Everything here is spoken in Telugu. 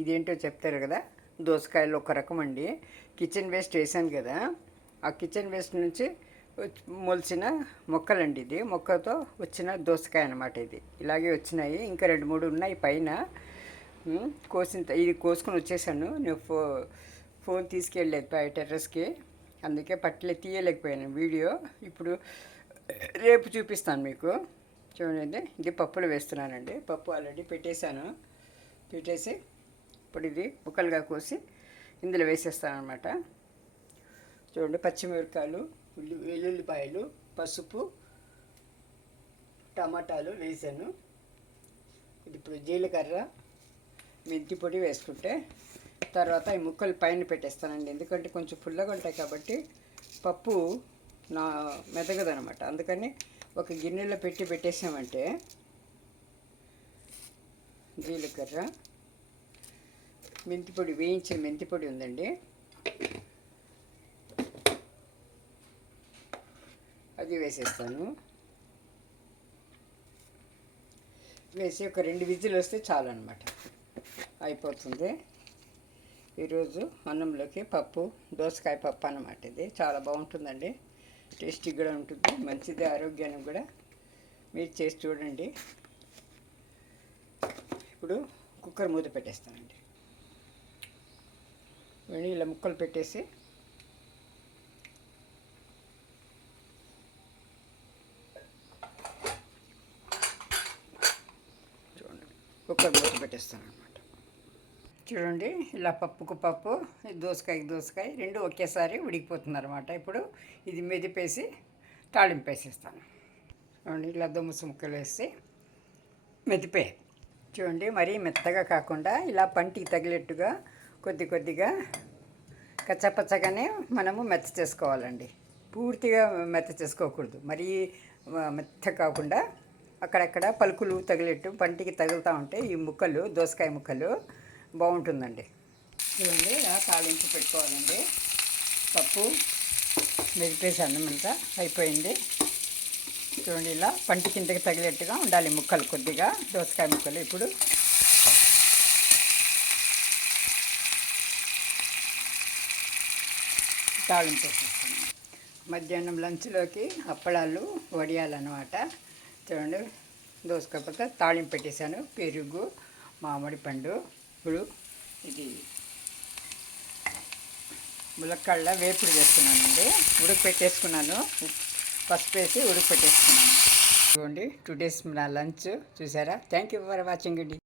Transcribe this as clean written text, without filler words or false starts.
ఇదేంటో చెప్తారు కదా. దోసకాయలు ఒక రకం అండి. కిచెన్ వేస్ట్ వేసాను కదా, ఆ కిచెన్ వేస్ట్ నుంచి మొలిచిన మొక్కలండి. ఇది మొక్కతో వచ్చిన దోసకాయ అన్నమాట. ఇది ఇలాగే వచ్చినాయి, ఇంకా 2-3 ఉన్నాయి పైన. ఇది కోసుకొని వచ్చేసాను. నేను ఫోన్ తీసుకెళ్ళలేదు టెర్రస్కి, అందుకే తీయలేకపోయాను వీడియో. ఇప్పుడు రేపు చూపిస్తాను మీకు. చూడండి, ఇది పప్పులు వేస్తున్నానండి. పప్పు ఆల్రెడీ పెట్టేసి ఇప్పుడు ఇది ముక్కలుగా కోసి ఇందులో వేసేస్తాను అనమాట. చూడండి, పచ్చిమిరపకాయలు, వెల్లుల్లిపాయలు, పసుపు, టమాటాలు వేసాను. ఇప్పుడు జీలకర్ర, మెంతి పొడి వేసుకుంటే తర్వాత ఈ ముక్కలు పైన పెట్టేస్తానండి. ఎందుకంటే కొంచెం పుల్లగా ఉంటాయి కాబట్టి పప్పు మెదగదనమాట. అందుకని ఒక గిన్నెలో పెట్టేసామంటే జీలకర్ర, మెంతిపొడి, వేయించిన మెంతిపొడి ఉందండి, అది వేసేస్తాను. వేసి ఒక 2 విజిల్ వస్తే చాలు అనమాట, అయిపోతుంది. ఈరోజు అన్నంలోకి పప్పు, దోసకాయ పప్పు అన్నమాట. ఇది చాలా బాగుంటుందండి, టేస్టీ కూడా ఉంటుంది, మంచిది ఆరోగ్యానికి కూడా. మీరు చేసి చూడండి. ఇప్పుడు కుక్కర్ మూత పెట్టేస్తానండి. ఇలా ముక్కలు పెట్టేసి చూడండి, కుక్కర్ మూత పెట్టేస్తాను అనమాట. చూడండి, ఇలా పప్పుకు పప్పు, దోసకాయకి దోసకాయ రెండు ఒకేసారి ఉడికిపోతుంది అనమాట. ఇప్పుడు ఇది మెదిపేసి తాళింపు వేసేస్తాను. చూడండి, ఇలా దుమ్ముసు ముక్కలు వేసి మెదిపే. చూడండి, మరీ మెత్తగా కాకుండా ఇలా పంటికి తగిలేట్టుగా కొద్దిగా కచ్చపచ్చగానే మనము మెత్త చేసుకోవాలండి. పూర్తిగా మెత్త చేసుకోకూడదు, మరీ మెత్త కాకుండా అక్కడక్కడ పలుకులు తగిలేట్టు పంటికి తగులుతూ ఉంటే ఈ ముక్కలు, దోసకాయ ముక్కలు బాగుంటుందండి. చూడండి, ఇలా తాలింపు పెట్టుకోవాలండి. పప్పు మెదిపేసి అన్నమంతా అయిపోయింది. చూడండి, ఇలా పంటి కిందకి తగిలేట్టుగా ఉండాలి ముక్కలు, కొద్దిగా దోసకాయ ముక్కలు. ఇప్పుడు తాళింపు వేసేస్తున్నాను. మధ్యాహ్నం లంచ్లోకి అప్పడాలు, వడియాలన్నమాట. చూడండి, దోసకాయ పక్క తాళింపు పెట్టేశాను. పెరుగు, మామిడి పండు, ఇప్పుడు ఇది ములక్కాళ్ళ వేపుడు వేస్తున్నానండి. ఉడకపెట్టేసుకున్నాను, పసుపు వేసి ఉడకపెట్టేసుకున్నాను. చూడండి, 2 days నా లంచ్ చూసారా. థ్యాంక్ యూ ఫర్ వాచింగ్ అండి.